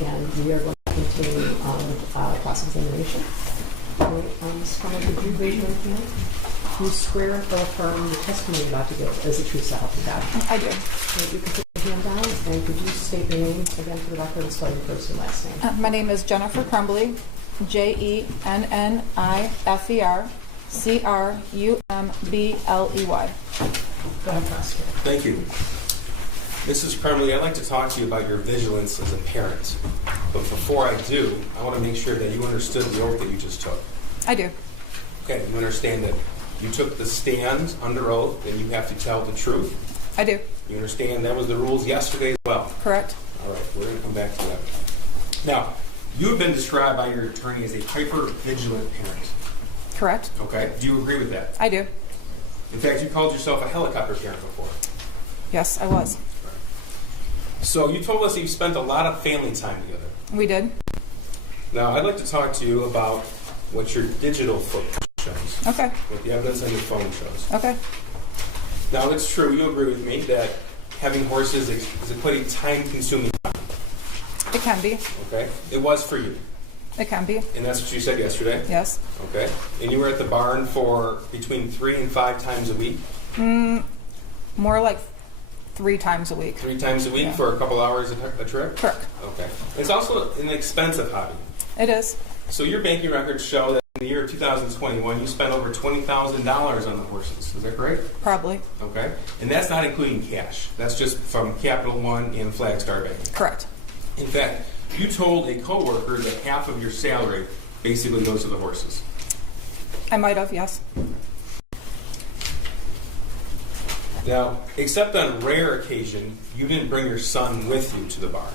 and we are going to continue with cross-examination. Ms. Crumbley, could you raise your hand? Do you swear or affirm the testimony you're about to give as the truth so help you God? I do. Okay, you can put your hand down, and could you state your name again for the record and spell your first and last name? My name is Jennifer Crumbley, Jenniffer Crumbley. Go ahead, prosecutor. Thank you. Mrs. Crumbley, I'd like to talk to you about your vigilance as a parent. But before I do, I want to make sure that you understood the oath that you just took. I do. Okay, you understand that you took the stand under oath and you have to tell the truth? I do. You understand that was the rules yesterday as well? Correct. All right, we're going to come back to that. Now, you have been described by your attorney as a hyper-vigilant parent. Correct. Okay, do you agree with that? I do. In fact, you called yourself a helicopter parent before. Yes, I was. So you told us that you spent a lot of family time together. We did. Now, I'd like to talk to you about what your digital footprint shows. Okay. What the evidence on your phone shows. Okay. Now, it's true, you agree with me, that having horses is quite a time-consuming job. It can be. Okay? It was for you. It can be. And that's what you said yesterday? Yes. Okay. And you were at the barn for between 3 and 5 times a week? More like 3 times a week. 3 times a week Yeah. for a couple hours a trip? Correct. Okay. It's also an expensive hobby. It is. So your banking records show that in the year 2021, you spent over $20,000 on the horses. Is that correct? Probably. Okay. And that's not including cash. That's just from Capital One and Flagstar Bank. Correct. In fact, you told a coworker that half of your salary basically goes to the horses. I might have, yes. Now, except on rare occasion, you didn't bring your son with you to the barn.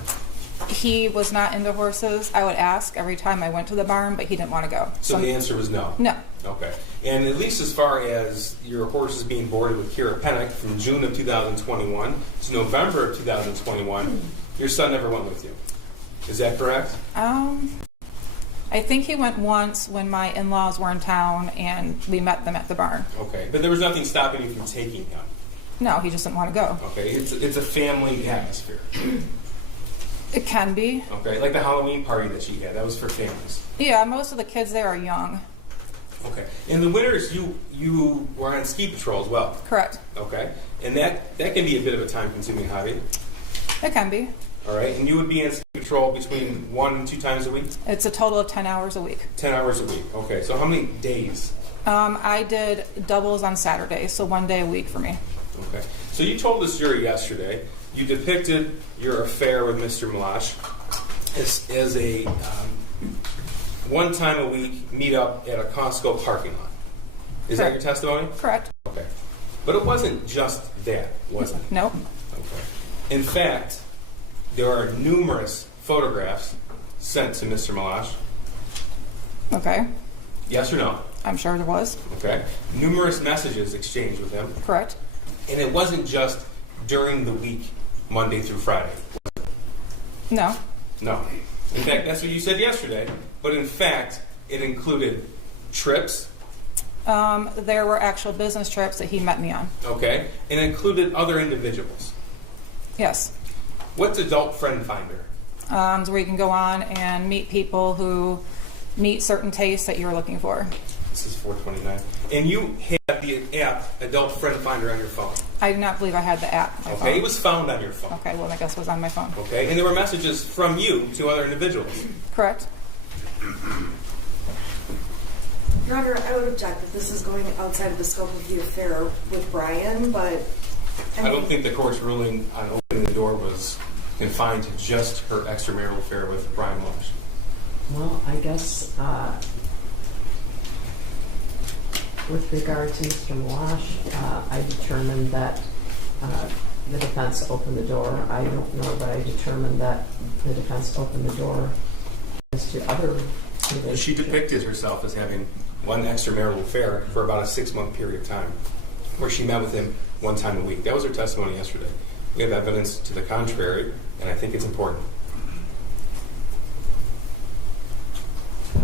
He was not into horses. I would ask every time I went to the barn, but he didn't want to go. So the answer was no? No. Okay. And at least as far as your horses being boarded with Kira Pennock from June of 2021 to November of 2021, your son never went with you. Is that correct? I think he went once when my in-laws were in town and we met them at the barn. Okay. But there was nothing stopping you from taking him? No, he just didn't want to go. Okay. It's a family atmosphere. It can be. Okay. Like the Halloween party that she had. That was for families. Yeah, most of the kids there are young. Okay. In the winters, you were on ski patrol as well. Correct. Okay. And that can be a bit of a time-consuming hobby. It can be. All right. And you would be on ski patrol between 1 and 2 times a week? It's a total of 10 hours a week. 10 hours a week. Okay. So how many days? I did doubles on Saturdays, so 1 day a week for me. Okay. So you told this jury yesterday, you depicted your affair with Mr. Malash as a one time a week meet up at a Costco parking lot. Is that your testimony? Correct. Okay. But it wasn't just that, was it? Nope. Okay. In fact, there are numerous photographs sent to Mr. Malash. Okay. Yes or no? I'm sure there was. Okay. Numerous messages exchanged with him. Correct. And it wasn't just during the week, Monday through Friday. No. No. In fact, that's what you said yesterday. But in fact, it included trips. There were actual business trips that he met me on. Okay. And included other individuals. Yes. What's Adult Friend Finder? It's where you can go on and meet people who meet certain tastes that you're looking for. This is 429. And you have the app Adult Friend Finder on your phone. I do not believe I had the app on my Okay. phone. It was found on your phone. Okay, well, I guess it was on my phone. Okay. And there were messages from you to other individuals. Correct. Your Honor, I would object that this is going outside of the scope of the affair with Brian, but... I don't think the court's ruling on opening the door was confined to just her extramarital affair with Brian Walsh. Well, I guess with regard to Mr. Malash, I determined that the defense opened the door. I don't know, but I determined that the defense opened the door as to other relationships. She depicted herself as having one extramarital affair for about a 6-month period of time, where she met with him 1 time a week. That was her testimony yesterday. We have evidence to the contrary, and I think it's important.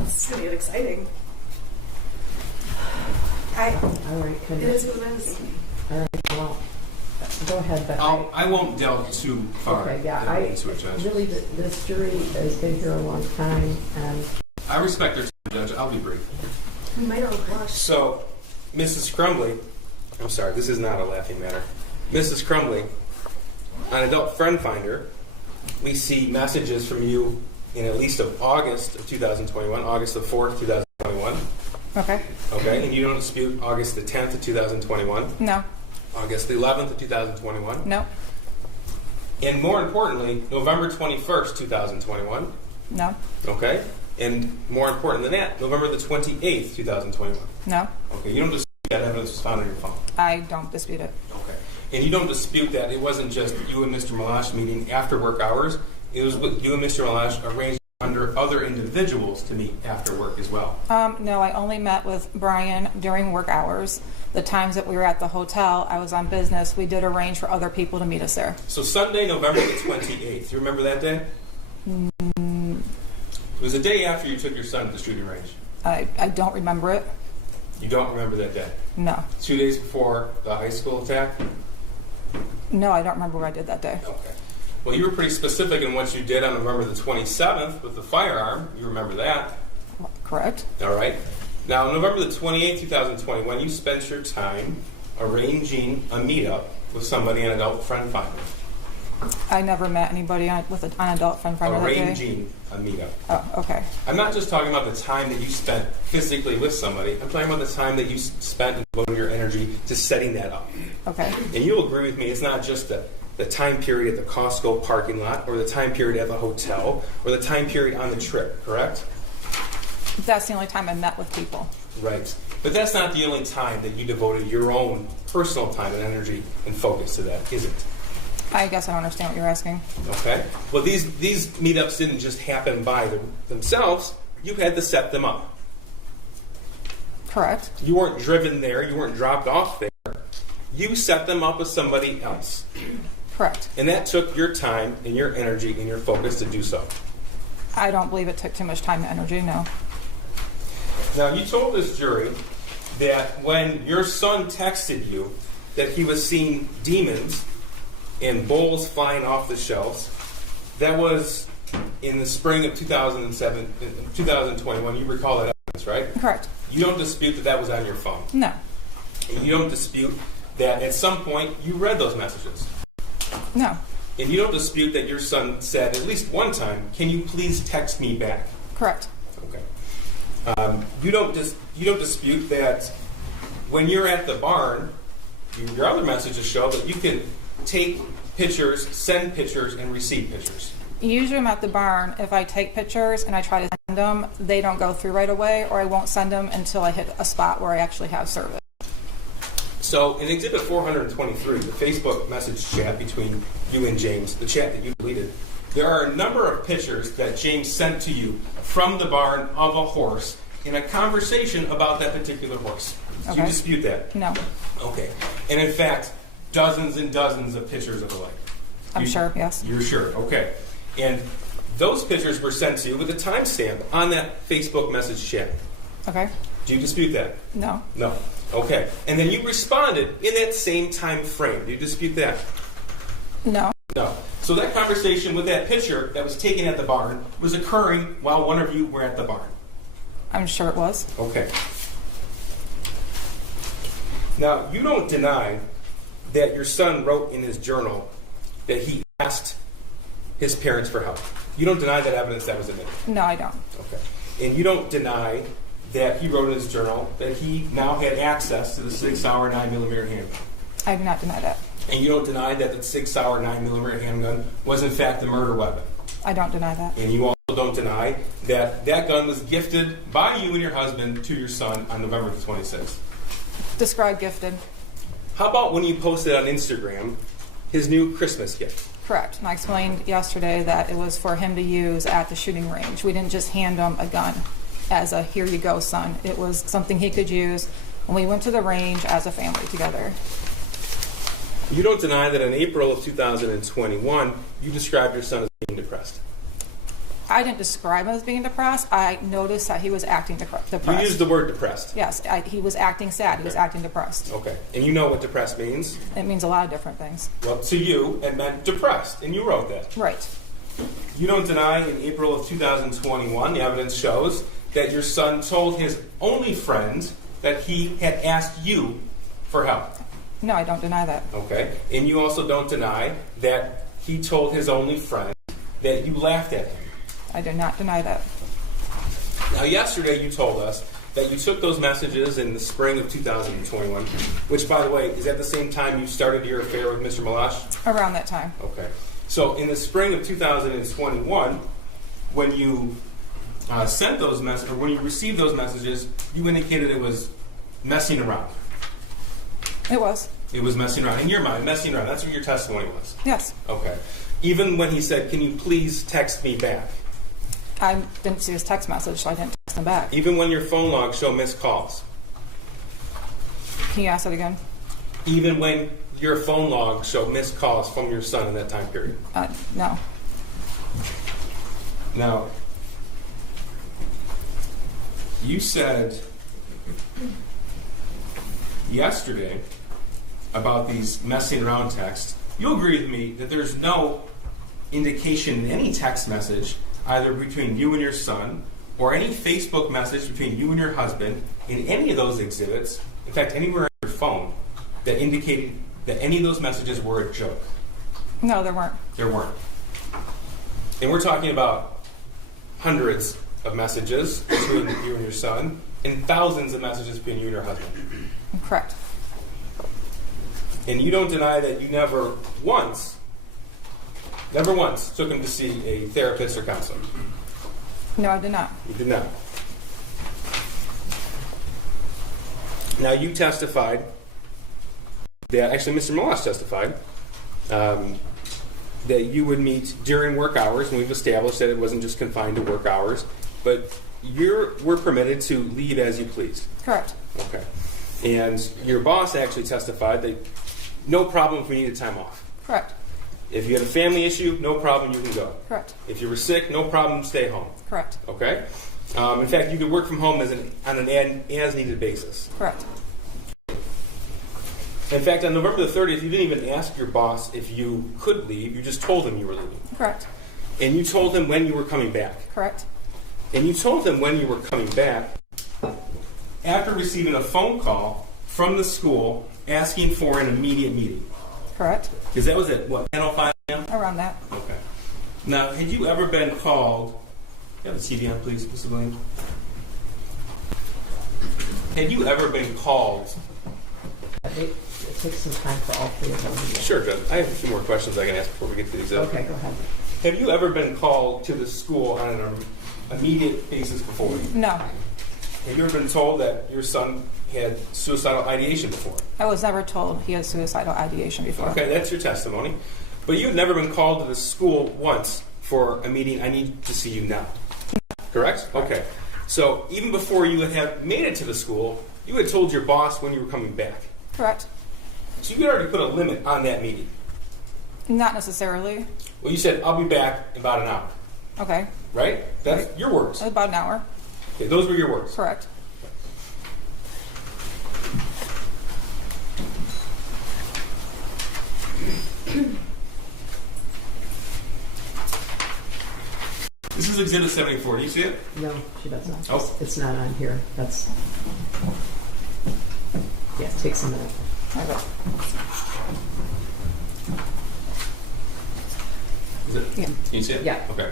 This is going to get exciting. All right, It is what it is. all right, well, Go ahead, but I won't delve too far okay, yeah, into it, Judge. really, this jury has been here a long time, and I respect their time, Judge. I'll be brief. You might not blush. So, Mrs. Crumbley, I'm sorry, this is not a laughing matter. Mrs. Crumbley, on Adult Friend Finder, we see messages from you in at least of August of 2021, August the 4th, 2021. Okay. Okay, and you don't dispute August the 10th of 2021, No. August the 11th of 2021, No. and more importantly, November 21st, 2021. No. Okay, and more important than that, November the 28th, 2021. No. Okay, you don't dispute that evidence was found on your phone. I don't dispute it. Okay. And you don't dispute that it wasn't just you and Mr. Malash meeting after work hours. It was with you and Mr. Malash arranged under other individuals to meet after work as well. No, I only met with Brian during work hours. The times that we were at the hotel, I was on business. We did arrange for other people to meet us there. So Sunday, November the 28th. You remember that day? It was the day after you took your son to the shooting range. I don't remember it. You don't remember that day? No. 2 days before the high school attack? No, I don't remember what I did that day. Okay. Well, you were pretty specific in what you did on November the 27th with the firearm. You remember that? Correct. All right. Now, on November the 28th, 2021, you spent your time arranging a meetup with somebody on Adult Friend Finder. I never met anybody on Adult Friend Finder that day. Arranging a meetup. Oh, okay. I'm not just talking about the time that you spent physically with somebody. I'm talking about the time that you spent and devoted your energy to setting that up. Okay. And you'll agree with me, it's not just the time period at the Costco parking lot or the time period at the hotel or the time period on the trip, correct? That's the only time I met with people. Right. But that's not the only time that you devoted your own personal time and energy and focus to that, is it? I guess I don't understand what you're asking. Okay. Well, these meetups didn't just happen by themselves. You had to set them up. Correct. You weren't driven there. You weren't dropped off there. You set them up with somebody else. Correct. And that took your time and your energy and your focus to do so. I don't believe it took too much time and energy, no. Now, you told this jury that when your son texted you that he was seeing demons and bowls flying off the shelves, that was in the spring of 2021. You recall that evidence, right? Correct. You don't dispute that that was on your phone. No. And you don't dispute that at some point you read those messages. No. And you don't dispute that your son said at least one time, "Can you please text me back?" Correct. Okay. You don't dispute that when you're at the barn, your other messages show that you can take pictures, send pictures, and receive pictures. Usually I'm at the barn. If I take pictures and I try to send them, they don't go through right away, or I won't send them until I hit a spot where I actually have service. So in Exhibit 423, the Facebook message chat between you and James, the chat that you deleted, there are a number of pictures that James sent to you from the barn of a horse in a conversation about that particular horse. Do you Okay. dispute that? No. Okay. And in fact, dozens and dozens of pictures of the lake. I'm sure, yes. You're sure, okay. And those pictures were sent to you with a timestamp on that Facebook message chat. Okay. Do you dispute that? No. No. Okay. And then you responded in that same time frame. Do you dispute that? No. No. So that conversation with that picture that was taken at the barn was occurring while one of you were at the barn. I'm sure it was. Okay. Now, you don't deny that your son wrote in his journal that he asked his parents for help. You don't deny that evidence that was admitted. No, I don't. Okay. And you don't deny that he wrote in his journal that he now had access to the 6-hour 9mm handgun. I do not deny that. And you don't deny that the 6-hour 9mm handgun was in fact a murder weapon. I don't deny that. And you also don't deny that that gun was gifted by you and your husband to your son on November the 26th. Describe gifted. How about when you posted on Instagram his new Christmas gift? Correct. And I explained yesterday that it was for him to use at the shooting range. We didn't just hand him a gun as a here you go, son. It was something he could use when we went to the range as a family together. You don't deny that in April of 2021, you described your son as being depressed. I didn't describe him as being depressed. I noticed that he was acting depressed. You used the word depressed. Yes, he was acting sad. He was acting depressed. Okay. And you know what depressed means? It means a lot of different things. Well, to you, it meant depressed, and you wrote that. Right. You don't deny in April of 2021, the evidence shows that your son told his only friend that he had asked you for help. No, I don't deny that. Okay. And you also don't deny that he told his only friend that you laughed at him. I do not deny that. Now, yesterday you told us that you took those messages in the spring of 2021, which, by the way, is at the same time you started your affair with Mr. Malash? Around that time. Okay. So, in the spring of 2021, when you sent those messages, or when you received those messages, you indicated it was messing around. It was. It was messing around. In your mind, messing around. That's what your testimony was. Yes. Okay. Even when he said, "Can you please text me back?" I didn't see his text message, so I didn't text him back. Even when your phone logs show missed calls. Can you ask that again? Even when your phone logs show missed calls from your son in that time period. No. Now, you said yesterday about these messing around texts. You'll agree with me that there's no indication in any text message, either between you and your son, or any Facebook message between you and your husband, in any of those exhibits, in fact, anywhere on your phone, that indicated that any of those messages were a joke. No, there weren't. There weren't. And we're talking about hundreds of messages between you and your son, and thousands of messages between you and your husband. Correct. And you don't deny that you never once took him to see a therapist or counselor. No, I did not. You did not. Now, you testified that, actually, Mr. Malash testified that you would meet during work hours, and we've established that it wasn't just confined to work hours, but you were permitted to leave as you pleased. Correct. Okay. And your boss actually testified that no problem if we needed time off. Correct. If you had a family issue, no problem, you can go. Correct. If you were sick, no problem, stay home. Correct. Okay? In fact, you could work from home on an as-needed basis. Correct. In fact, on November the 30th, you didn't even ask your boss if you could leave. You just told him you were leaving. Correct. And you told him when you were coming back. Correct. And you told him when you were coming back after receiving a phone call from the school asking for an immediate meeting. Correct. Because that was at, what, 10:05 a.m.? Around that. Okay. Now, had you ever been called... You have the TV on, please, Mr. Williams. Had you ever been called... It takes some time for all three of them. Sure, Judge. I have a few more questions I can ask before we get to these. Okay, go ahead. Have you ever been called to the school on an immediate basis before? No. Have you ever been told that your son had suicidal ideation before? I was never told he had suicidal ideation before. Okay, that's your testimony. But you've never been called to the school once for a meeting, "I need to see you now." Correct? Okay. So even before you had made it to the school, you had told your boss when you were coming back. Correct. So you had already put a limit on that meeting. Not necessarily. Well, you said, "I'll be back in about an hour." Okay. Right? That's your words. About an hour. Okay, those were your words. Correct. This is Exhibit 74. Do you see it? No, she doesn't. Oh. It's not on here. That's... Yeah, it takes a minute. Okay. Is it? Yeah. Can you see it? Yeah. Okay.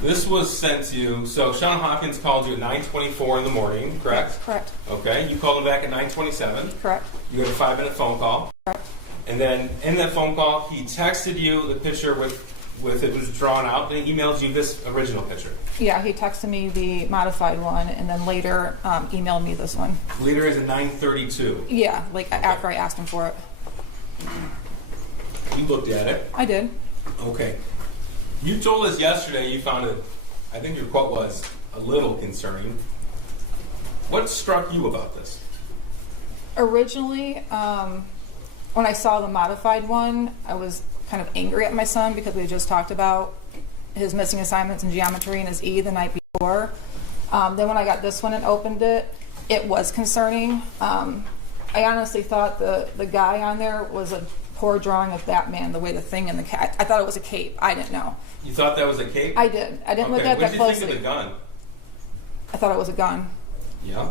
This was sent to you. So Sean Hawkins called you at 9:24 in the morning, correct? Correct. Okay. You called him back at 9:27. Correct. You had a 5-minute phone call. Correct. And then in that phone call, he texted you the picture with it was drawn out, and he emailed you this original picture. Yeah, he texted me the modified one, and then later emailed me this one. Later is at 9:32. Yeah, like after I asked him for it. You looked at it. I did. Okay. You told us yesterday you found it, I think your quote was, a little concerning. What struck you about this? Originally, when I saw the modified one, I was kind of angry at my son because we had just talked about his missing assignments in geometry and his E the night before. Then when I got this one and opened it, it was concerning. I honestly thought the guy on there was a poor drawing of Batman, the way the thing in the cat. I thought it was a cape. I didn't know. You thought that was a cape? I did. I didn't look at that closely. closely. What did you think of the gun? I thought it was a gun. Yeah.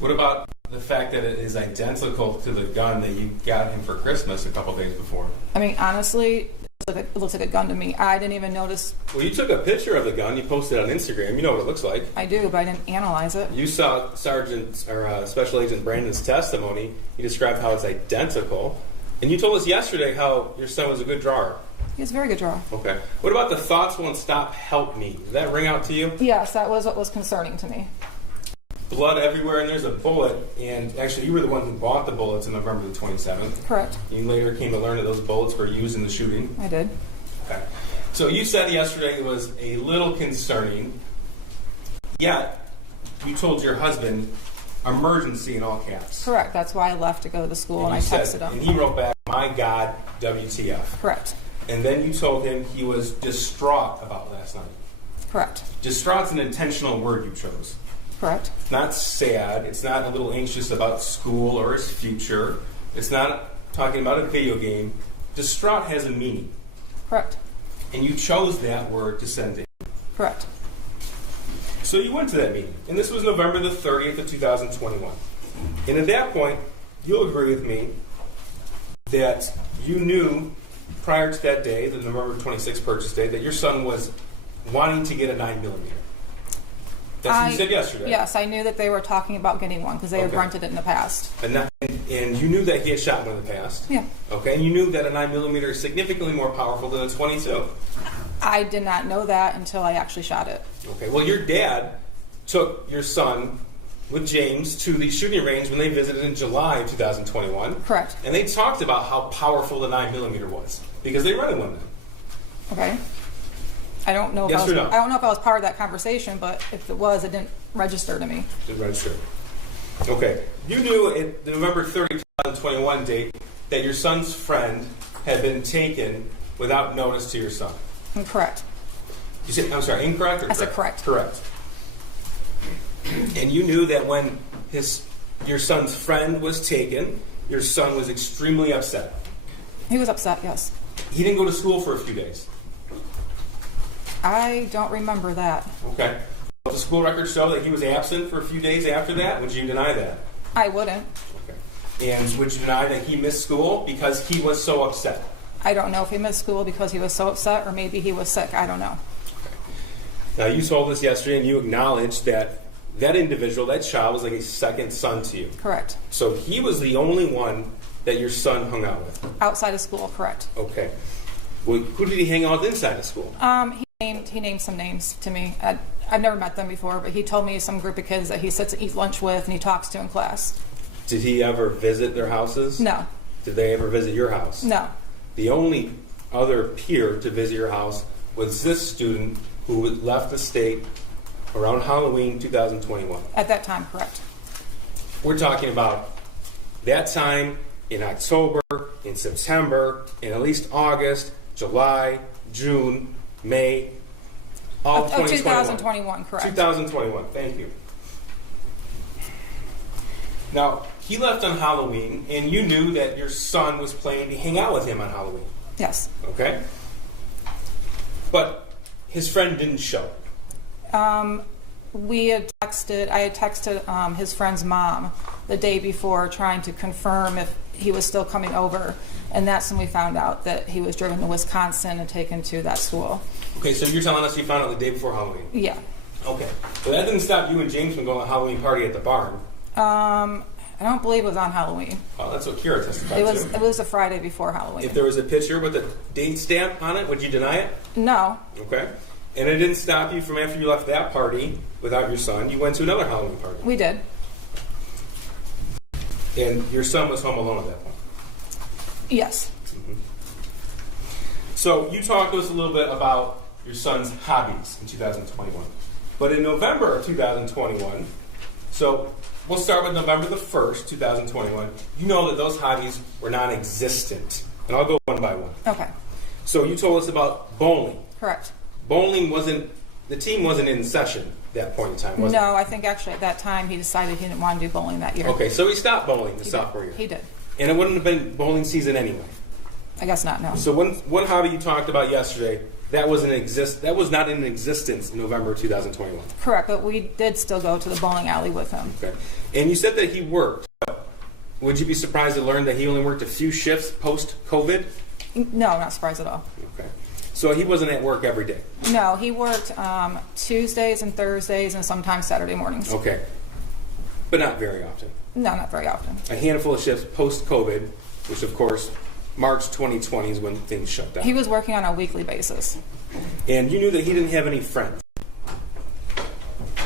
What about the fact that it is identical to the gun that you got him for Christmas a couple days before? I mean, honestly, it looks like a gun to me. I didn't even notice. Well, you took a picture of the gun. You posted it on Instagram. You know what it looks like. I do, but I didn't analyze it. You saw Special Agent Brandon's testimony. He described how it's identical. And you told us yesterday how your son was a good drawer. He's a very good drawer. Okay. What about the thoughts won't stop, help me? Did that ring out to you? Yes, that was what was concerning to me. Blood everywhere, and there's a bullet. And actually, you were the one who bought the bullets on November the 27th. Correct. You later came to learn that those bullets were used in the shooting. I did. Okay. So you said yesterday it was a little concerning, yet you told your husband emergency in all caps. Correct. That's why I left to go to the school, and I texted him. And he wrote back, my God, WTF. Correct. And then you told him he was distraught about last night. Correct. Distraught's an intentional word you chose. Correct. It's not sad. It's not a little anxious about school or his future. It's not talking about a video game. Distraught has a meaning. Correct. And you chose that word to send in. Correct. So you went to that meeting. And this was November the 30th of 2021. And at that point, you'll agree with me that you knew prior to that day, the November 26th purchase day, that your son was wanting to get a 9mm. That's what you said yesterday. Yes, I knew that they were talking about getting one because they had Okay. rented it in the past. And you knew that he had shot one in the past. Yeah. Okay, and you knew that a 9mm is significantly more powerful than a 22. I did not know that until I actually shot it. Okay, well, your dad took your son with James to the shooting range when they visited in July of 2021. Correct. And they talked about how powerful the 9mm was because they rented one then. Okay. I don't know. Yes or no? I don't know if I was part of that conversation, but if it was, it didn't register to me. Didn't register. Okay. You knew at the November 30, 2021 date that your son's friend had been taken without notice to your son. Correct. You said, I'm sorry, incorrect or correct? I said correct. Correct. And you knew that when your son's friend was taken, your son was extremely upset. He was upset, yes. He didn't go to school for a few days. I don't remember that. Okay. Does the school records show that he was absent for a few days after that? Would you deny that? I wouldn't. Okay. And would you deny that he missed school because he was so upset? I don't know if he missed school because he was so upset or maybe he was sick. I don't know. Okay. Now, you told us yesterday and you acknowledged that that individual, that child, was like a second son to you. Correct. So he was the only one that your son hung out with? Outside of school, correct. Okay. Well, who did he hang out with inside of school? He named some names to me. I've never met them before, but he told me some group of kids that he sits and eats lunch with and he talks to in class. Did he ever visit their houses? No. Did they ever visit your house? No. The only other peer to visit your house was this student who left the state around Halloween 2021. At that time, correct. We're talking about that time in October, in September, in at least August, July, June, May, all of 2021, correct. 2021, thank you. Now, he left on Halloween, and you knew that your son was planning to hang out with him on Halloween. Yes. Okay? But his friend didn't show. I had texted his friend's mom the day before trying to confirm if he was still coming over, and that's when we found out that he was driven to Wisconsin and taken to that school. Okay, so you're telling us you found out the day before Halloween? Yeah. Okay. But that didn't stop you and James from going to a Halloween party at the barn. I don't believe it was on Halloween. Oh, that's what Kira testified to. It was the Friday before Halloween. If there was a picture with a date stamp on it, would you deny it? No. Okay. And it didn't stop you from after you left that party without your son, you went to another Halloween party. We did. And your son was home alone at that point. Yes. Mm-hmm. So you talked to us a little bit about your son's hobbies in 2021. But in November of 2021, so we'll start with November the 1st, 2021, you know that those hobbies were non-existent. And I'll go one by one. Okay. So you told us about bowling. Correct. bowling wasn't, the team wasn't in session at that point in time, was it? No, I think actually at that time he decided he didn't want to do bowling that year. Okay, so he stopped bowling the He sophomore did. year. He did. And it wouldn't have been bowling season anyway. I guess not, no. So one hobby you talked about yesterday, that was not in existence in November 2021. Correct, but we did still go to the bowling alley with him. Okay. And you said that he worked. Would you be surprised to learn that he only worked a few shifts post-COVID? No, not surprised at all. Okay. So he wasn't at work every day? No, he worked Tuesdays and Thursdays and sometimes Saturday mornings. Okay. But not very often. No, not very often. A handful of shifts post-COVID, which of course March 2020 is when things shut down. He was working on a weekly basis. And you knew that he didn't have any friends.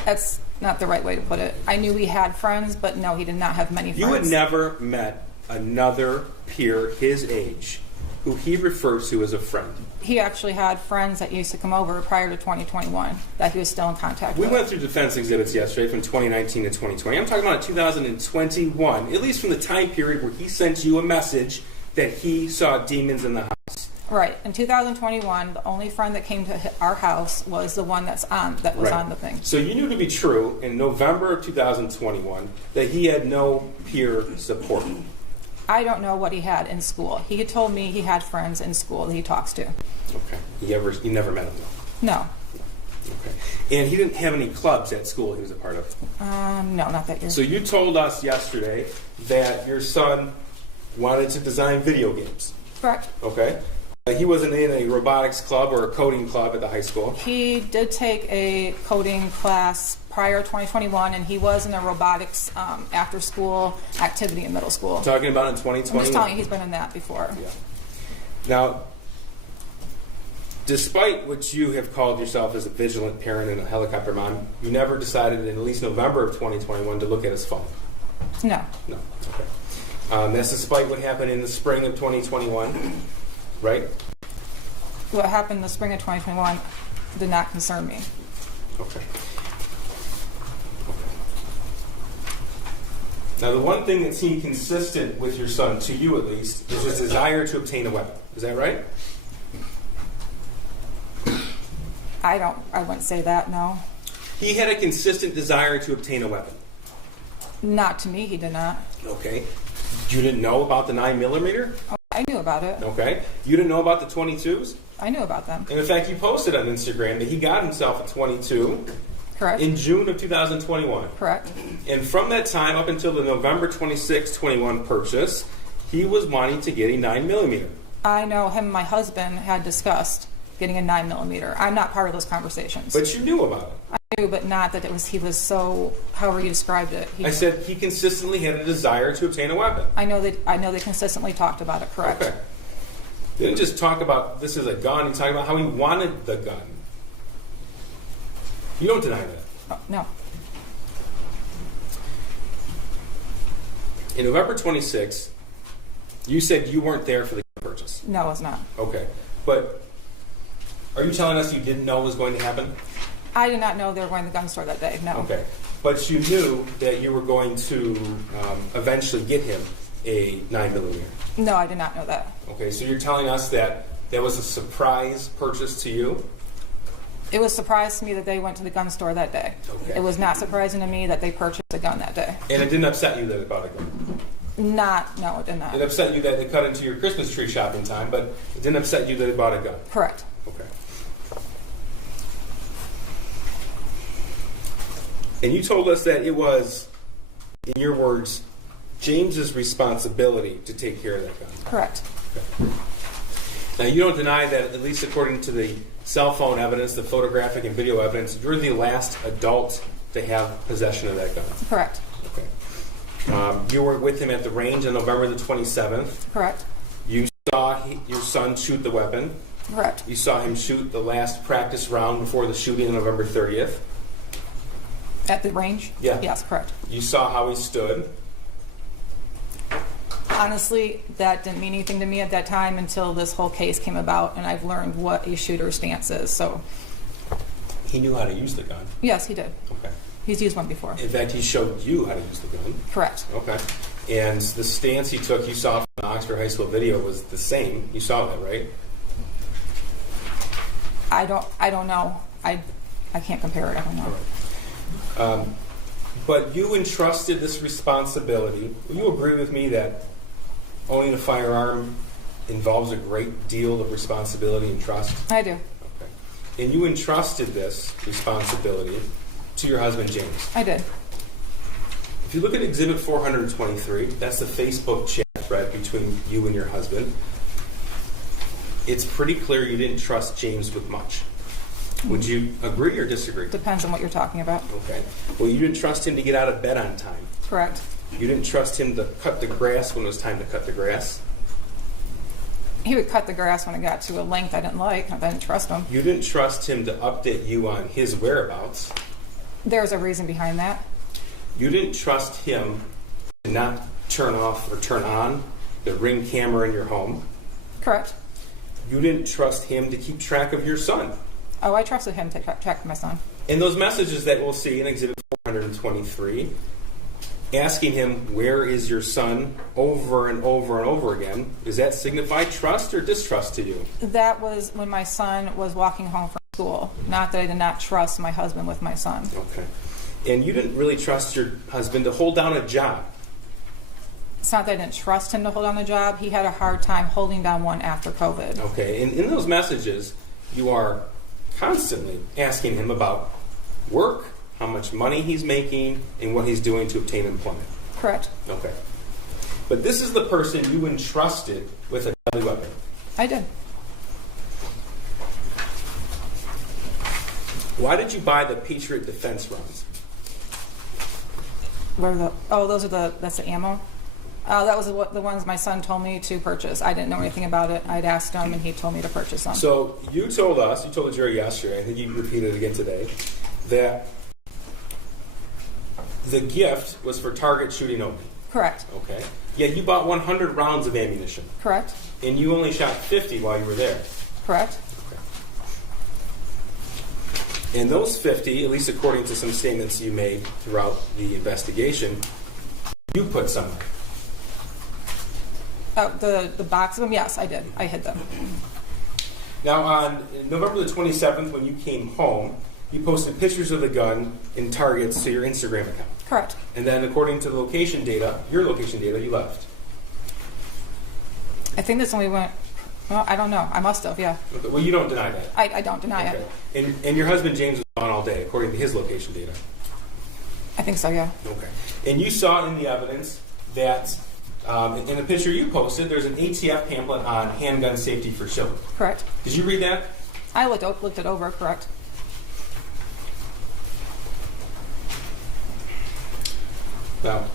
That's not the right way to put it. I knew he had friends, but no, he did not have many friends. You had never met another peer his age who he refers to as a friend. He actually had friends that used to come over prior to 2021 that he was still in contact We with. went through defense exhibits yesterday from 2019 to 2020. I'm talking about 2021, at least from the time period where he sent you a message that he saw demons in the house. Right. In 2021, the only friend that came to our house was the one that was on the thing. So you knew to be true in November of 2021 that he had no peer support. I don't know what he had in school. He had told me he had friends in school that he talks to. Okay. You never met him though? No. Okay. And he didn't have any clubs at school he was a part of? No, not that year. So you told us yesterday that your son wanted to design video games. Correct. Okay. He wasn't in a robotics club or a coding club at the high school. He did take a coding class prior to 2021, and he was in a robotics after-school activity in middle school. Talking about in 2020. I'm just telling you, he's been in that before. Yeah. Now, despite what you have called yourself as a vigilant parent and a helicopter mom, you never decided in at least November of 2021 to look at his phone. No. No. Okay. That's despite what happened in the spring of 2021, right? What happened in the spring of 2021 did not concern me. Okay. Now, the one thing that seemed consistent with your son, to you at least, is his desire to obtain a weapon. Is that right? I wouldn't say that, no. He had a consistent desire to obtain a weapon. Not to me, he did not. Okay. You didn't know about the 9mm? Oh, I knew about it. Okay. You didn't know about the 22s? I knew about them. And in fact, you posted on Instagram that he got himself a 22 Correct. in June of 2021. Correct. And from that time up until the November 26, 21 purchase, he was wanting to get a 9mm. I know him and my husband had discussed getting a 9mm. I'm not part of those conversations. But you knew about it. I knew, but not that he was so, however you described it. I said he consistently had a desire to obtain a weapon. I know they consistently talked about it, correct. Okay. They didn't just talk about this is a gun, he talked about how he wanted the gun. You don't deny that. Oh, no. In November 26, you said you weren't there for the purchase. No, it was not. Okay. But are you telling us you didn't know it was going to happen? I did not know they were going to the gun store that day, no. Okay. But you knew that you were going to eventually get him a 9mm. No, I did not know that. Okay, so you're telling us that that was a surprise purchase to you? It was a surprise to me that they went to the gun store that day. Okay. It was not surprising to me that they purchased a gun that day. And it didn't upset you that they bought a gun? No, it did It not. upset you that it cut into your Christmas tree shopping time, but it didn't upset you that they bought a gun? Correct. Okay. And you told us that it was, in your words, James's responsibility to take care of that gun. Correct. Okay. Now, you don't deny that, at least according to the cell phone evidence, the photographic and video evidence, you're the last adult to have possession of that gun. Correct. Okay. You were with him at the range on November the 27th. Correct. You saw your son shoot the weapon. Correct. You saw him shoot the last practice round before the shooting on November 30th. At the range? Yeah. Yes, correct. You saw how he stood. Honestly, that didn't mean anything to me at that time until this whole case came about, and I've learned what a shooter's stance is. So, He knew how to use the gun. yes, he did. Okay. He's used one before. In fact, he showed you how to use the gun. Correct. Okay. And the stance he took, you saw from the Oxford High School video, was the same. You saw that, right? I don't know. I can't compare it. I don't know. But you entrusted this responsibility. Will you agree with me that owning a firearm involves a great deal of responsibility and trust? I do. Okay. And you entrusted this responsibility to your husband, James. I did. If you look at Exhibit 423, that's the Facebook chat thread between you and your husband. It's pretty clear you didn't trust James with much. Would you agree or disagree? Depends on what you're talking about. Okay. Well, you didn't trust him to get out of bed on time. Correct. You didn't trust him to cut the grass when it was time to cut the grass. He would cut the grass when it got to a length I didn't like. I didn't trust him. You didn't trust him to update you on his whereabouts. There's a reason behind that. You didn't trust him to not turn off or turn on the Ring camera in your home. Correct. You didn't trust him to keep track of your son. Oh, I trusted him to track my son. And those messages that we'll see in Exhibit 423, asking him, where is your son, over and over and over again, does that signify trust or distrust to you? That was when my son was walking home from school. Not that I did not trust my husband with my son. Okay. And you didn't really trust your husband to hold down a job. It's not that I didn't trust him to hold down a job. He had a hard time holding down one after COVID. Okay. And in those messages, you are constantly asking him about work, how much money he's making, and what he's doing to obtain employment. Correct. Okay. But this is the person you entrusted with a deadly weapon. I did. Why did you buy the Patriot defense rounds? Where are the? Oh, that's the ammo. That was the ones my son told me to purchase. I didn't know anything about it. I'd asked him, and he told me to purchase them. So you told the jury yesterday, I think you repeated it again today, that the gift was for target shooting only. Correct. Okay. Yet you bought 100 rounds of ammunition. Correct. And you only shot 50 while you were there. Correct. Okay. And those 50, at least according to some statements you made throughout the investigation, you put somewhere. The box of them, yes, I did. I hid them. Now, on November the 27th, when you came home, you posted pictures of the gun and targets to your Instagram account. Correct. And then, according to the location data, your location data, you left. I think that's when we went. Well, I don't know. I must have, yeah. Okay. Well, you don't deny that. I don't deny Okay. it. And your husband James was gone all day, according to his location data. I think so, yeah. Okay. And you saw in the evidence that in the picture you posted, there's an ATF pamphlet on handgun safety for children. Correct. Did you read that? I looked it over, correct. Now,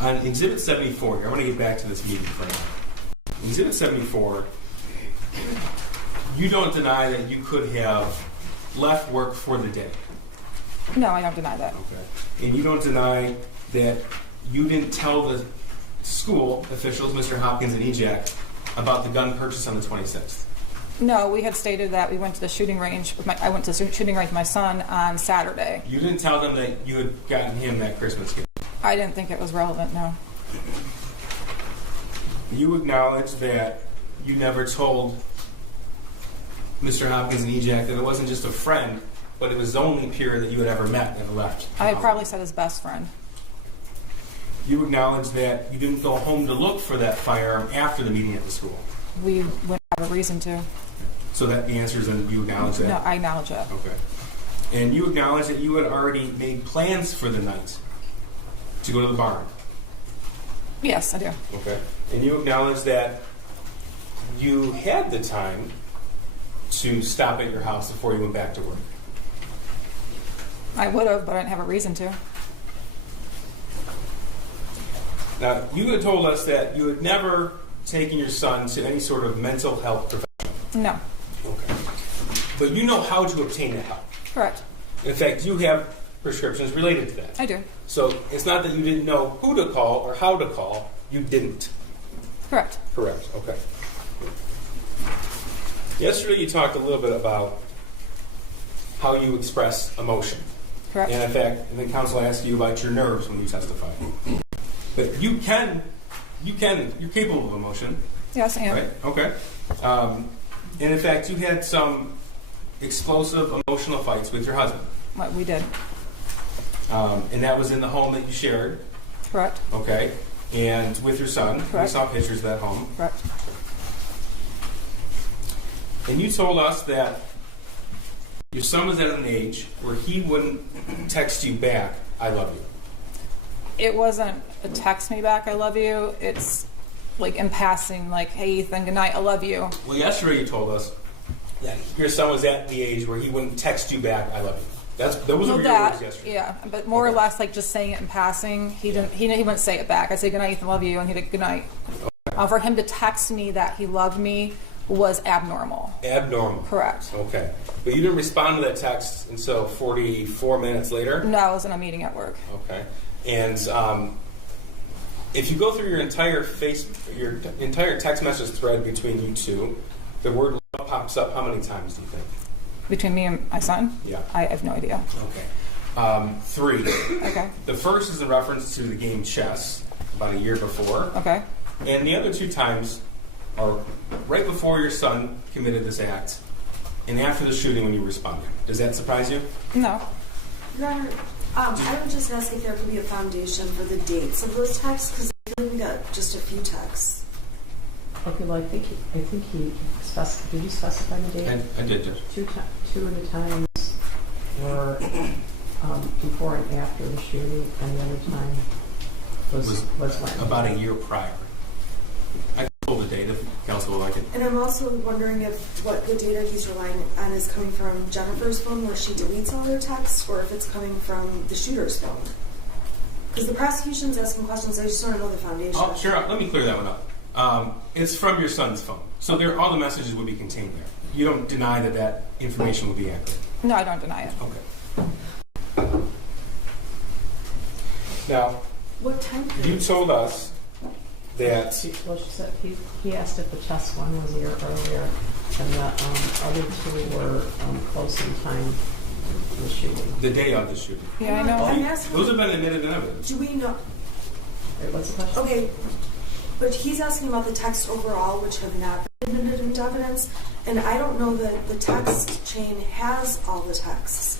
on Exhibit 74, here, I want to get back to this meeting for now. Exhibit 74, you don't deny that you could have left work for the day. No, I don't deny that. Okay. And you don't deny that you didn't tell the school officials, Mr. Hopkins and EJAC, about the gun purchase on the 26th. No, we had stated that we went to the shooting range. I went to the shooting range with my son on Saturday. You didn't tell them that you had gotten him that Christmas gift. I didn't think it was relevant, no. You acknowledge that you never told Mr. Hopkins and EJAC that it wasn't just a friend, but it was the only peer that you had ever met and left. I had probably said his best friend. You acknowledge that you didn't go home to look for that firearm after the meeting at the school. We wouldn't have a reason to. So that the answer is that you acknowledge that? No, I acknowledge that. Okay. And you acknowledge that you had already made plans for the night to go to the barn? Yes, I do. Okay. And you acknowledge that you had the time to stop at your house before you went back to work? I would have, but I didn't have a reason to. Now, you had told us that you had never taken your son to any sort of mental health professional. No. Okay. But you know how to obtain that help. Correct. In fact, you have prescriptions related to that. I do. So it's not that you didn't know who to call or how to call. You didn't. Correct. Correct. Okay. Yesterday you talked a little bit about how you express emotion. Correct. And in fact, and then counsel asked you about your nerves when you testify. But you're capable of emotion. Yes, I am. Right? Okay. And in fact, you had some explosive emotional fights with your husband. What we did. And that was in the home that you shared, Correct. okay? And with your son. We Correct. saw pictures of that home. Correct. And you told us that your son was at an age where he wouldn't text you back, I love you. It wasn't a text me back, I love you. It's like in passing, like, hey, Ethan, good night, I love you. Well, yesterday you told us that your son was at the age where he wouldn't text you back, I love you. Those were your words yesterday. Yeah, but more or Okay. less like just saying it in passing. He wouldn't say it back. I say good night, Ethan, love you, and he'd be good night. Okay. For him to text me that he loved me was abnormal. Abnormal. Correct. Okay. But you didn't respond to that text until 44 minutes later? No, I was in a meeting at work. Okay. And if you go through your entire text message thread between you two, the word love pops up how many times do you think? Between me and my son? Yeah. I have no idea. Okay. 3. Okay. The first is in reference to the game chess about a year before. Okay. And the other 2 times are right before your son committed this act and after the shooting when you responded. Does that surprise you? No. Your Honor, I would just ask if there could be a foundation for the dates of those texts, because I feel like we got just a few texts. Okay, well, I think he specified, did you specify the date? I did, Judge. Two of the times were before and after the shooting, and the other time was when? About a year prior. I can pull the date if counsel would like it. And I'm also wondering if what the data he's relying on is coming from Jennifer's phone, where she deletes all their texts, or if it's coming from the shooter's phone. Because the prosecution's asking questions, I just want to know the foundation. Oh, sure. Let me clear that one up. It's from your son's phone. So all the messages would be contained there. You don't deny that information would be accurate. No, I don't deny it. Okay. Now, What time period? you told us that Well, she said he asked if the chess one was a year earlier, and the other 2 were close in time to the shooting. the day of the shooting. Yeah, I know. I'm asking, Those have been admitted in evidence. do we know? Wait, what's the question? Okay, but he's asking about the texts overall, which have not been admitted into evidence, and I don't know that the text chain has all the texts.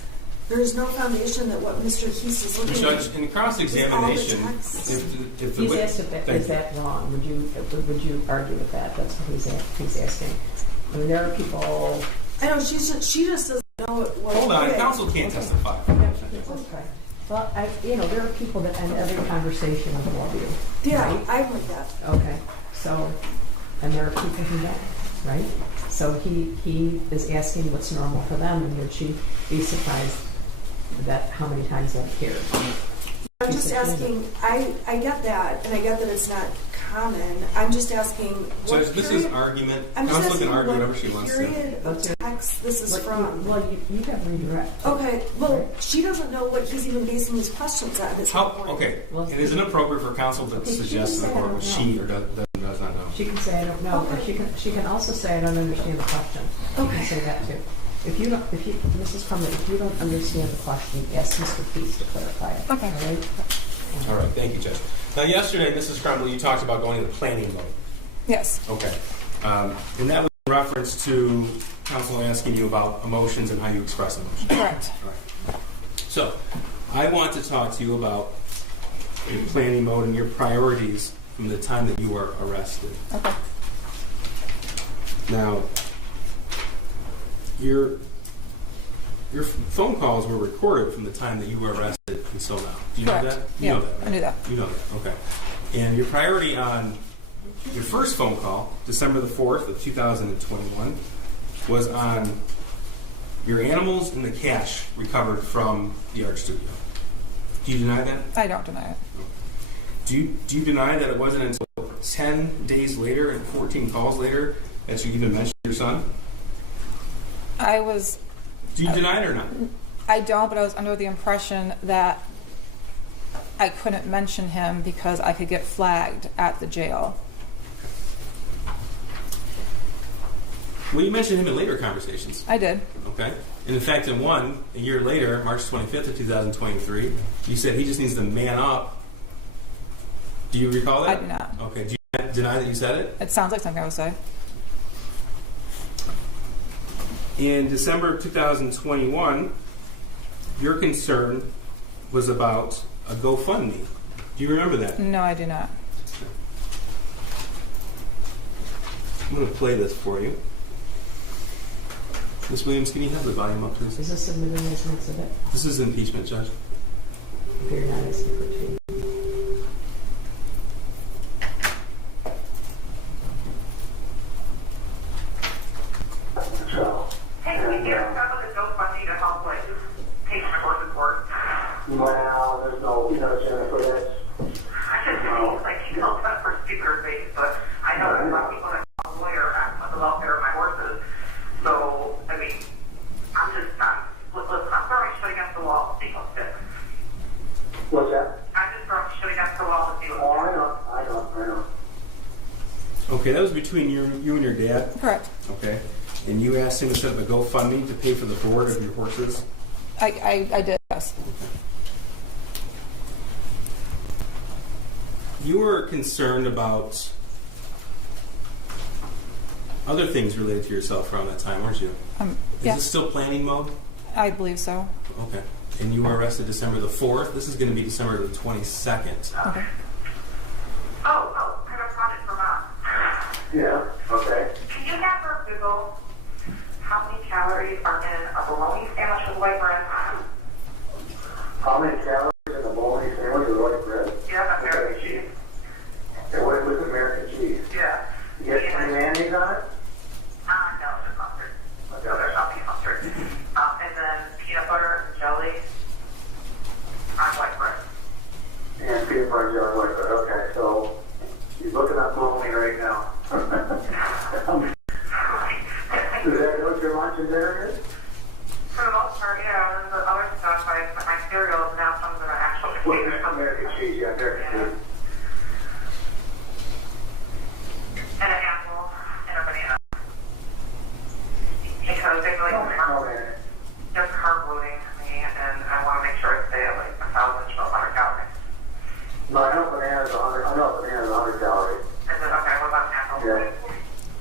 There is no foundation that what Mr. Heese is looking Judge, at. in cross-examination, All the texts. if the He's witness... asked if is that wrong? Would you argue with that? That's what he's asking. I mean, there are people. I know she just doesn't know what. Hold on, okay. counsel can't testify. Well, there are people that end every conversation with love you. Yeah, right? I'm with that. Okay, so, and there are people who don't, right? So he is asking what's normal for them, and would she be surprised that how many times they've cared? I'm just asking, I get that, and I get that it's not common. I'm just asking what Judge, this is argument. I'm just Counsel asking can argue what whatever she wants to. period of text this is from. Well, you have redirect. Okay, well, Right. she doesn't know what he's even basing this questions on. Is How, my point. okay, Well, it is inappropriate for counsel to Okay, she suggest to the can say, court I what don't she know. or does not know. She can say I don't know, or she can also say I don't understand the question. She Okay. can say that too. Mrs. Crumbley, if you don't understand the question, ask Mr. Peace to clarify it. Okay. All right? All right, thank you, Judge. Now, yesterday, Mrs. Crumbley, you talked about going into planning mode. Yes. Okay. And that was in reference to counsel asking you about emotions and how you express emotions. Correct. All right. So, I want to talk to you about your planning mode and your priorities from the time that you were arrested. Okay. Now, your phone calls were recorded from the time that you were arrested until now. Do you Correct. know that? You Yeah, know that, right? I knew that. You know that, okay. And your priority on your first phone call, December the 4th of 2021, was on your animals and the cash recovered from the art studio. Do you deny that? I don't deny it. Do you deny that it wasn't until 10 days later and 14 calls later that you even mentioned your son? Do you deny it or not? I don't, but I was under the impression that I couldn't mention him because I could get flagged at the jail. Well, you mentioned him in later conversations. I did. Okay. And in fact, in one, a year later, March 25th of 2023, you said he just needs to man up. Do you recall that? I do not. Okay. Do you deny that you said it? It sounds like something I would say. In December of 2021, your concern was about a GoFundMe. Do you remember that? No, I do not. I'm going to play this for you. Ms. Williams, can you have the volume up, please? Is this submitted as an exhibit? This is impeachment, Judge. If you're not asking for two. Hey, can you get some of the GoFundMe to help, like, pay for horses work? Well, there's no, Jennifer, that's, I just think, like, you know, that's for stupider things, but I know there's a lot of people that call a lawyer asking about the welfare of my horses. So, I mean, I'm throwing shit against the wall to see what's fixed. what's that? I'm just throwing shit against the wall to see Oh, what's I know. Okay, that was between you and your dad. Correct. Okay. And you asked him to set up a GoFundMe to pay for the board of your horses? I did, yes. You were concerned about other things related to yourself around that time, weren't you? Is Yeah, this still planning mode? I believe so. Okay. And you were arrested December the 4th. This is going to be December the 22nd. Okay. Oh, I got a project for Mom. Yeah, okay. Can you have her Google how many calories are in a bologna sandwich with white bread? How many calories in a bologna sandwich with white bread? Yeah, that's American cheese. And what with American cheese? Yeah. You get any mayonnaise on it? No, there's mustard. No, there's not beef mustard. And then peanut butter and jelly on white bread. And peanut butter and jelly white bread, okay, so he's looking up bologna right now. Is that what your lunch and dinner is? For the most part, yeah. And then the other stuff, my cereal is now some of them are actual Well, potatoes. American cheese, yeah, American cheese. And an apple and a banana. Because they really they're carb loading me, and I want to make sure I stay at like 1,000 to 1,200 calories. No, I know bananas are 100 calories. Is it okay? What about an apple? Yeah.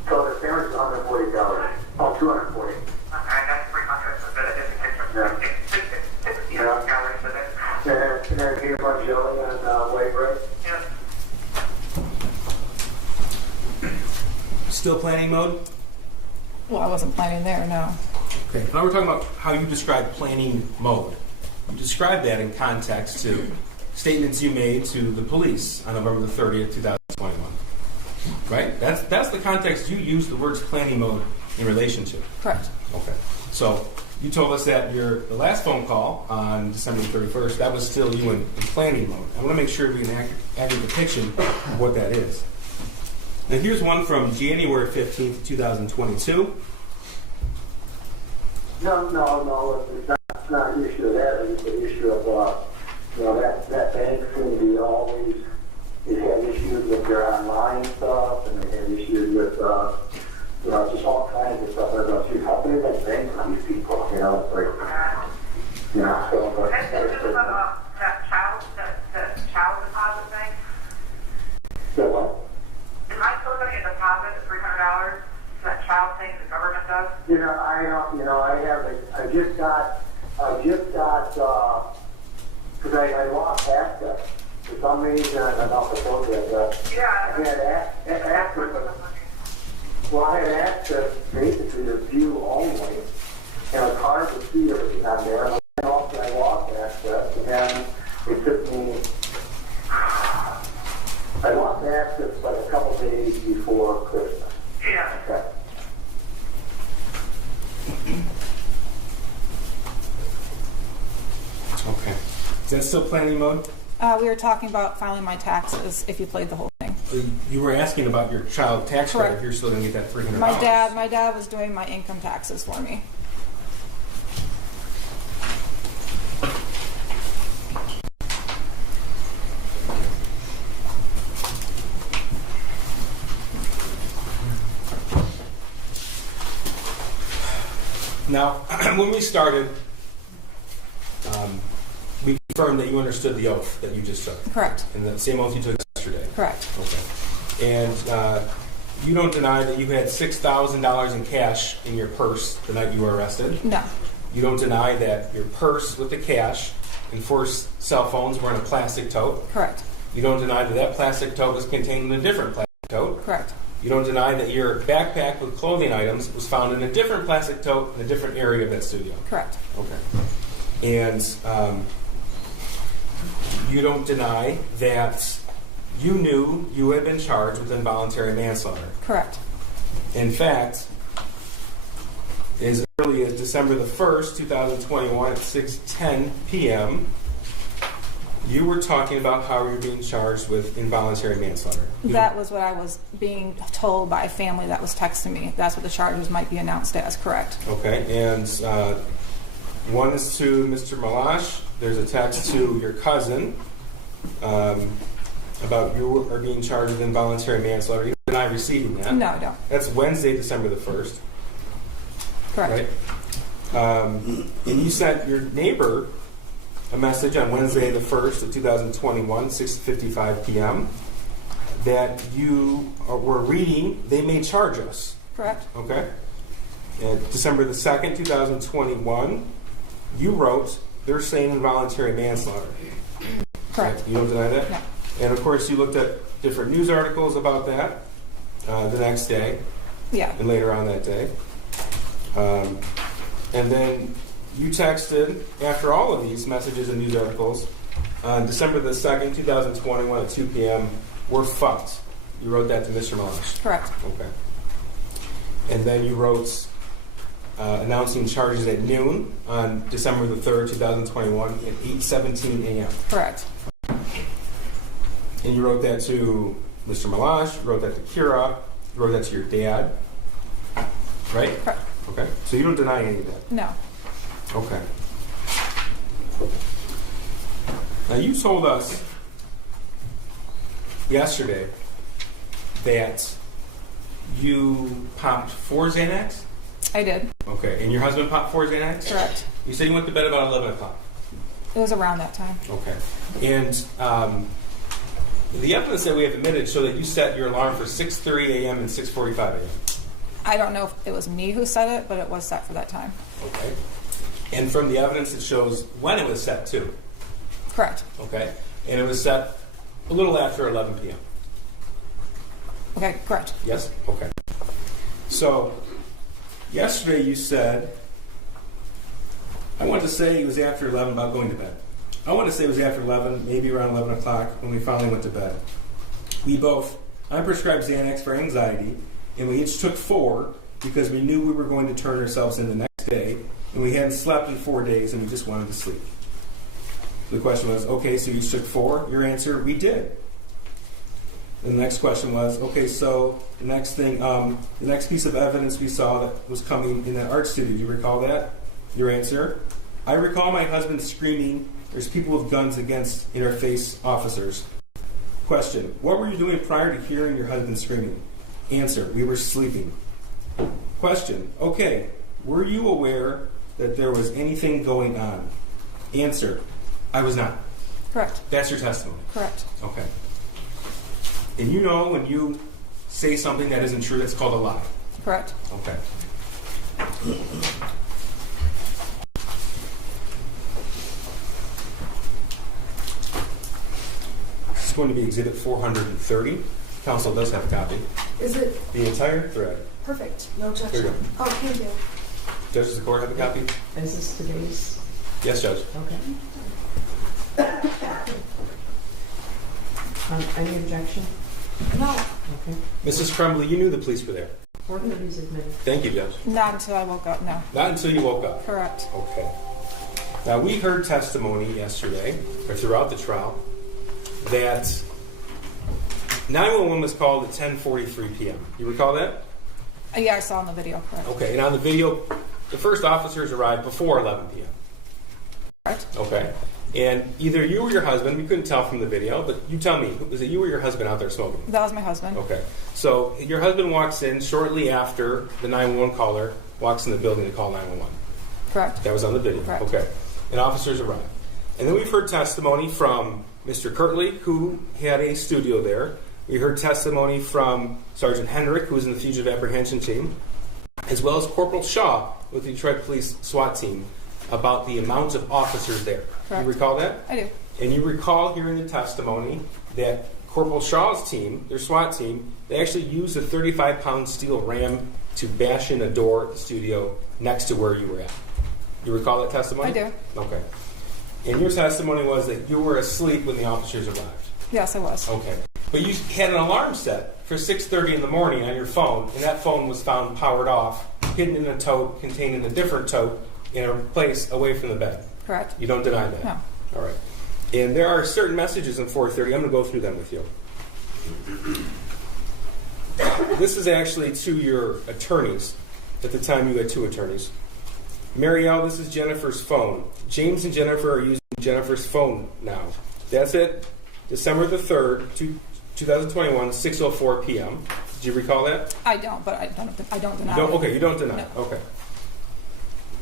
So the sandwich is 140 calories. Oh, 240. Okay, I got 300, so that is a picture. Yeah. 60 Yeah. calories a day. And then peanut butter jelly and white bread. Yeah. Still planning mode? Well, I wasn't planning there, no. Okay. Now we're talking about how you describe planning mode. You described that in context to statements you made to the police on November the 30th, 2021. Right? That's the context you used the words planning mode in relation to. Correct. Okay. So you told us that the last phone call on December 31st, that was still you in planning mode. I want to make sure we can accurate depiction of what that is. Now here's one from January 15th, 2022. No, it's not an issue of that. It's the issue of, that bank seems to be always, they had issues with their online stuff, and they had issues with, just all kinds of stuff. I don't see how they make banks on these people, it's like, so, but. And this is that child deposit thing. So what? Am I still getting a deposit of $300? That child thing the government does? I just got, because I lost access. For some reason, I don't know if I told you that, Yeah. I had access. Well, I had access basically to view only, and it's hard to see everything on there. And also I lost access, and then it took me, I lost access like a couple days before Christmas. Yeah. Okay. Okay. Is that still planning mode? We were talking about filing my taxes if you played the whole thing. You were asking about your child tax credit. Correct. You're still going to get that $300. My dad was doing my income taxes for me. Now, when we started, we confirmed that you understood the oath that you just took. Correct. And the same oath you took yesterday. Correct. Okay. And you don't deny that you had $6,000 in cash in your purse the night you were arrested. No. You don't deny that your purse with the cash and 4 cell phones were in a plastic tote. Correct. You don't deny that that plastic tote was contained in a different plastic tote. Correct. You don't deny that your backpack with clothing items was found in a different plastic tote in a different area of that studio. Correct. Okay. And you don't deny that you knew you had been charged with involuntary manslaughter. Correct. In fact, as early as December the 1st, 2021 at 6:10 p.m., you were talking about how you were being charged with involuntary manslaughter. That was what I was being told by a family that was texting me. That's what the charges might be announced as, correct. Okay, and one is to Mr. Malash. There's a text to your cousin about you are being charged with involuntary manslaughter. You deny receiving that. No, I don't. That's Wednesday, December the 1st. Correct. Right? And you sent your neighbor a message on Wednesday the 1st of 2021, 6:55 p.m., that you were reading, they may charge us. Correct. Okay? And December the 2nd, 2021, you wrote, they're saying involuntary manslaughter. Correct. You don't deny that? No. And of course, you looked at different news articles about that the next day Yeah. and later on that day. And then you texted, after all of these messages and news articles, on December the 2nd, 2021 at 2 p.m., we're fucked. You wrote that to Mr. Malash. Correct. Okay. And then you wrote announcing charges at noon on December the 3rd, 2021 at 8:17 a.m. Correct. And you wrote that to Mr. Malash, you wrote that to Kira, you wrote that to your dad, right? Correct. Okay. So you don't deny any of that? No. Okay. Now you told us yesterday that you popped 4 Xanax? I did. Okay. And your husband popped 4 Xanax? Correct. You said you went to bed about 11 o'clock. It was around that time. Okay. And the evidence that we have admitted show that you set your alarm for 6:30 a.m. and 6:45 a.m. I don't know if it was me who set it, but it was set for that time. Okay. And from the evidence, it shows when it was set, too. Correct. Okay. And it was set a little after 11 p.m. Okay, correct. Yes? Okay. So, yesterday you said, I want to say it was after 11 about going to bed. I want to say it was after 11, maybe around 11 o'clock when we finally went to bed. I prescribed Xanax for anxiety, and we each took 4 because we knew we were going to turn ourselves in the next day, and we hadn't slept in 4 days, and we just wanted to sleep. The question was, okay, so you each took 4? Your answer, we did. And the next question was, okay, so the next thing, the next piece of evidence we saw that was coming in that art studio, do you recall that? Your answer, I recall my husband screaming, there's people with guns against interface officers. Question, what were you doing prior to hearing your husband screaming? Answer, we were sleeping. Question, okay, were you aware that there was anything going on? Answer, I was not. Correct. That's your testimony. Correct. Okay. And you know when you say something that isn't true, that's called a lie. Correct. Okay. This is going to be Exhibit 430. Council does have a copy. Is it The entire thread. perfect? No There you objection. go. Oh, thank you. Judges of the court have a copy? Is this today's? Yes, Judge. Okay. Any objection? No. Okay. Mrs. Crumbley, you knew the police were there. 430 is admitted. Thank you, Judge. Not until I woke up, no. Not until you woke up. Correct. Okay. Now, we heard testimony yesterday, or throughout the trial, that 911 was called at 10:43 p.m. You recall that? Yeah, I saw in the video, correct. Okay, and on the video, the first officers arrived before 11 p.m. Correct. Okay. And either you or your husband, we couldn't tell from the video, but you tell me, was it you or your husband out there smoking? That was my husband. Okay. So your husband walks in shortly after the 911 caller walks in the building to call 911. Correct. That was on the video. Correct. Okay. And officers arrive. And then we've heard testimony from Mr. Kirtley, who had a studio there. We heard testimony from Sergeant Hendrick, who was in the fugitive apprehension team, as well as Corporal Shaw with the Detroit Police SWAT team about the amount of officers there. Correct. You recall that? I do. And you recall hearing the testimony that Corporal Shaw's team, their SWAT team, they actually used a 35-pound steel ram to bash in a door at the studio next to where you were at. You recall that testimony? I do. Okay. And your testimony was that you were asleep when the officers arrived. Yes, I was. Okay. But you had an alarm set for 6:30 in the morning on your phone, and that phone was found powered off, hidden in a tote, contained in a different tote, in a place away from the bed. Correct. You don't deny that? No. All right. And there are certain messages in 430. I'm going to go through them with you. This is actually to your attorneys. At the time, you had 2 attorneys. Marielle, this is Jennifer's phone. James and Jennifer are using Jennifer's phone now. That's it. December the 3rd, 2021, 6:04 p.m. Did you recall that? I don't, but I don't deny You don't, it. okay, you don't deny it. No. Okay.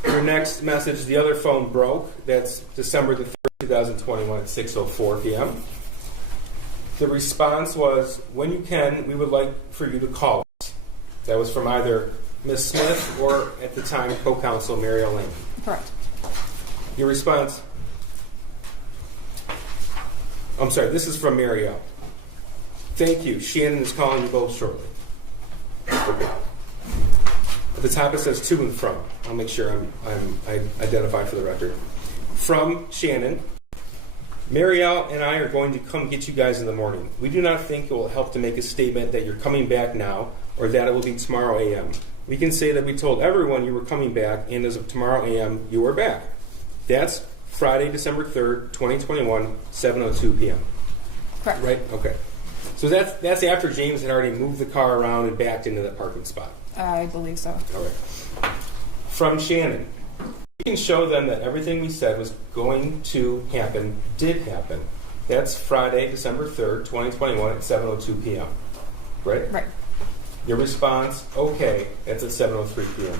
Your next message, the other phone broke. That's December the 3rd, 2021 at 6:04 p.m. The response was, when you can, we would like for you to call us. That was from either Ms. Smith or, at the time, co-counsel Marielle Lehman. Correct. Your response, I'm sorry, this is from Marielle. Thank you. Shannon is calling you both shortly. Okay. At the top it says to and from. I'll make sure I identify for the record. From Shannon, Marielle and I are going to come get you guys in the morning. We do not think it will help to make a statement that you're coming back now or that it will be tomorrow a.m. We can say that we told everyone you were coming back, and as of tomorrow a.m., you are back. That's Friday, December 3rd, 2021, 7:02 p.m. Correct. Right? Okay. So that's after James had already moved the car around and backed into that parking spot. I believe so. All right. From Shannon, we can show them that everything we said was going to happen did happen. That's Friday, December 3rd, 2021 at 7:02 p.m. Right? Right. Your response, okay, that's at 7:03 p.m.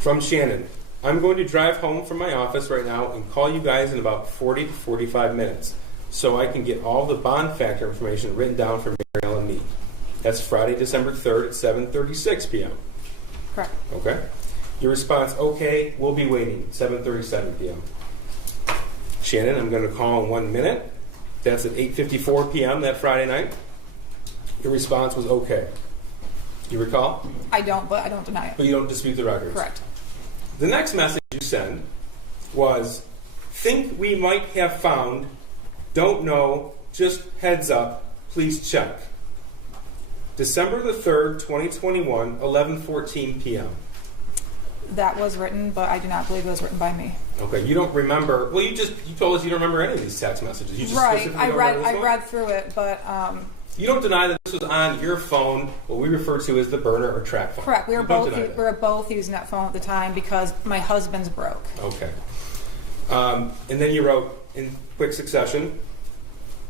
From Shannon, I'm going to drive home from my office right now and call you guys in about 40 to 45 minutes so I can get all the bond factor information written down for Marielle and me. That's Friday, December 3rd at 7:36 p.m. Correct. Okay? Your response, okay, we'll be waiting, 7:37 p.m. Shannon, I'm going to call in 1 minute. That's at 8:54 p.m. that Friday night. Your response was okay. You recall? I don't, but I don't deny it. But you don't dispute the records. Correct. The next message you send was, think we might have found, don't know, just heads up, please check. December the 3rd, 2021, 11:14 p.m. That was written, but I do not believe it was written by me. Okay, you don't remember. Well, you told us you don't remember any of these text messages. You just Right. specifically I don't remember this one? read through it, but You don't deny that this was on your phone, what we refer to as the burner or track phone. correct. We You don't deny we that. were both using that phone at the time because my husband's broke. Okay. And then you wrote in quick succession,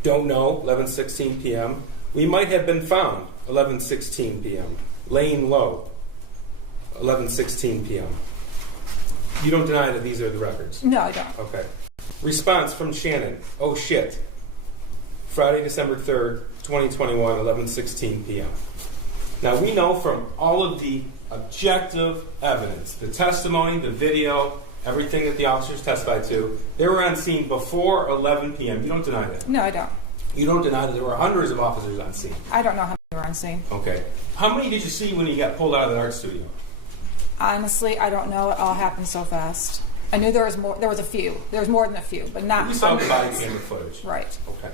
don't know, 11:16 p.m. We might have been found, 11:16 p.m. Laying low, 11:16 p.m. You don't deny that these are the records? No, I don't. Okay. Response from Shannon, oh shit. Friday, December 3rd, 2021, 11:16 p.m. Now, we know from all of the objective evidence, the testimony, the video, everything that the officers testified to, they were on scene before 11 p.m. You don't deny that? No, I don't. You don't deny that there were hundreds of officers on scene? I don't know how many were on scene. Okay. How many did you see when you got pulled out of the art studio? Honestly, I don't know. It all happened so fast. I knew there was more. There was a few. There was more than a few, but not You saw the body hundreds. camera footage. Right. Okay.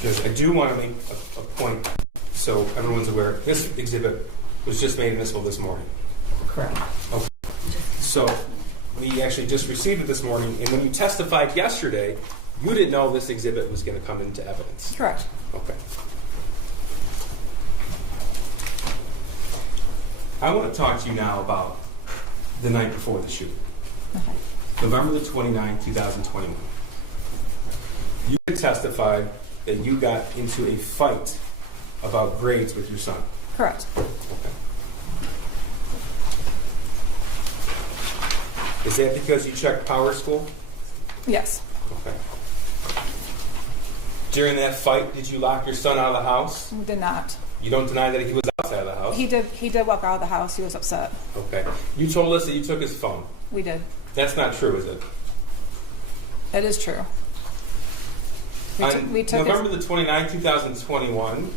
Because I do want to make a point so everyone's aware. This exhibit was just made admissible this morning. Correct. Okay. So we actually just received it this morning, and when you testified yesterday, you didn't know this exhibit was going to come into evidence. Correct. Okay. I want to talk to you now about the night before the shooting. Okay. November the 29th, 2021. You testified that you got into a fight about grades with your son. Correct. Okay. Is that because you checked Power School? Yes. Okay. During that fight, did you lock your son out of the house? Did not. You don't deny that he was outside of the house? He did walk out of the house. He was upset. Okay. You told us that you took his phone. We did. That's not true, is it? It is true. On We took November the 29th, 2021,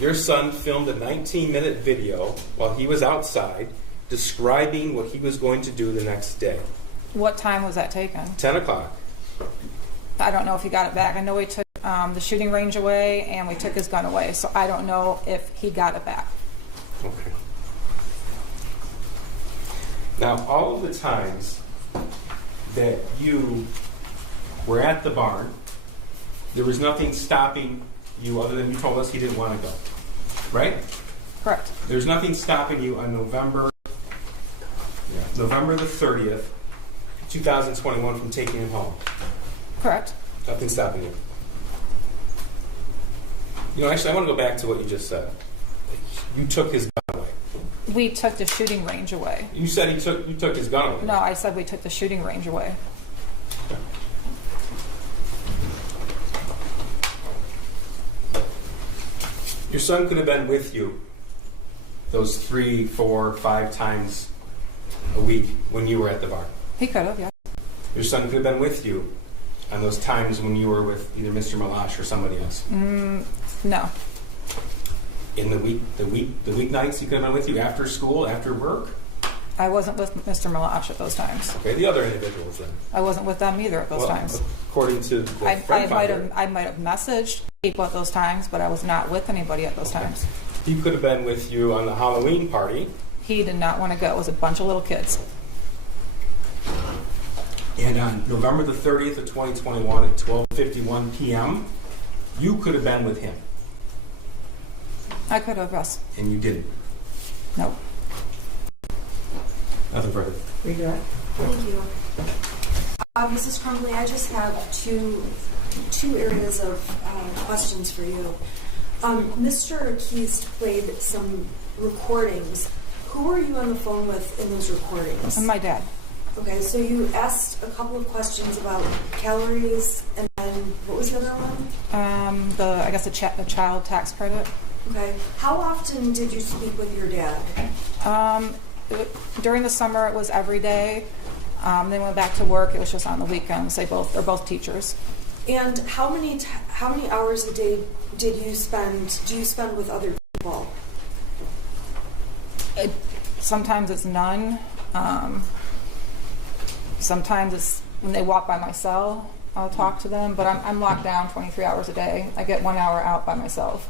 your son filmed a 19-minute video while he was outside describing what he was going to do the next day. What time was that taken? 10 o'clock. I don't know if he got it back. I know we took the shooting range away and we took his gun away, so I don't know if he got it back. Okay. Now, all of the times that you were at the barn, there was nothing stopping you other than you told us he didn't want to go, right? Correct. There's nothing stopping you on November the 30th, 2021 from taking him home. Correct. Nothing stopping you. You know, actually, I want to go back to what you just said. You took his gun away. We took the shooting range away. You said you took his gun away. No, I said we took the shooting range away. Your son could have been with you those 3, 4, 5 times a week when you were at the bar. He could have, yeah. Your son could have been with you on those times when you were with either Mr. Malash or somebody else. No. In the weeknights, he could have been with you after school, after work. I wasn't with Mr. Malash at those times. Okay, the other individuals then. I wasn't with them either at those times. According to the I friend finder, might have messaged people at those times, but I was not with anybody at those times. he could have been with you on the Halloween party. He did not want to go. It was a bunch of little kids. And on November the 30th of 2021 at 12:51 p.m., you could have been with him, I could have, yes. and you didn't. Nope. Nothing further. Redirect. Thank you. Mrs. Crumbley, I just have two areas of questions for you. Mr. Keast played some recordings. Who were you on the phone with in those recordings? And my dad. Okay, so you asked a couple of questions about calories, and then what was the other one? The child tax credit. Okay. How often did you speak with your dad? During the summer, it was every day. They went back to work. It was just on the weekends. They're both teachers. And how many hours a day do you spend with other people? Sometimes it's none. Sometimes it's when they walk by my cell, I'll talk to them. But I'm locked down 23 hours a day. I get 1 hour out by myself.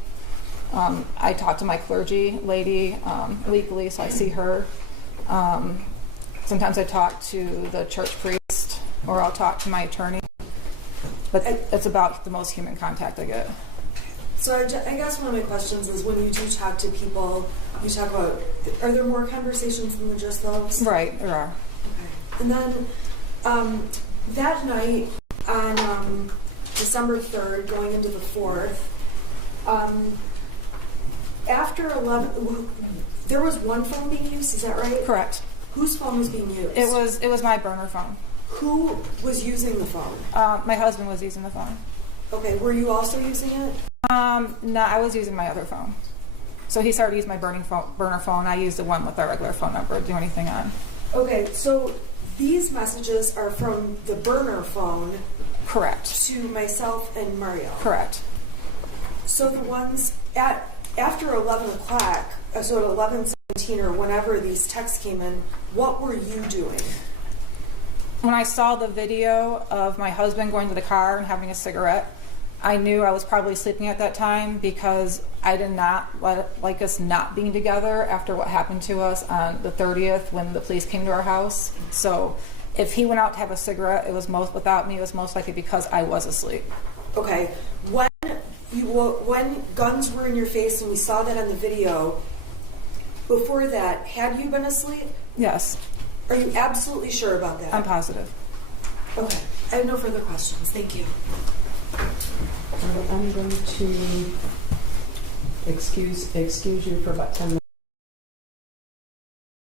I talk to my clergy lady weekly, so I see her. Sometimes I talk to the church priest, or I'll talk to my attorney. But it's about the most human contact I get. So I guess one of my questions is, when you do talk to people, you talk about, are there more conversations than just those? Right, there are. Okay. And then that night on December 3rd, going into the 4th, after 11, there was one phone being used, is that right? Correct. Whose phone was being used? It was my burner phone. Who was using the phone? My husband was using the phone. Okay, were you also using it? No, I was using my other phone. So he started using my burner phone. I used the one with our regular phone number to do anything on. Okay, so these messages are from the burner phone. Correct. To myself and Mario. Correct. So the ones after 11 o'clock, so at 11:17 or whenever these texts came in, what were you doing? When I saw the video of my husband going to the car and having a cigarette, I knew I was probably sleeping at that time, because I did not like us not being together after what happened to us on the 30th when the police came to our house. So if he went out to have a cigarette, it was most likely because I was asleep. Okay, when guns were in your face and we saw that on the video, before that, had you been asleep? Yes. Are you absolutely sure about that? I'm positive. Okay, I have no further questions. Thank you. I'm going to excuse you for about 10 minutes.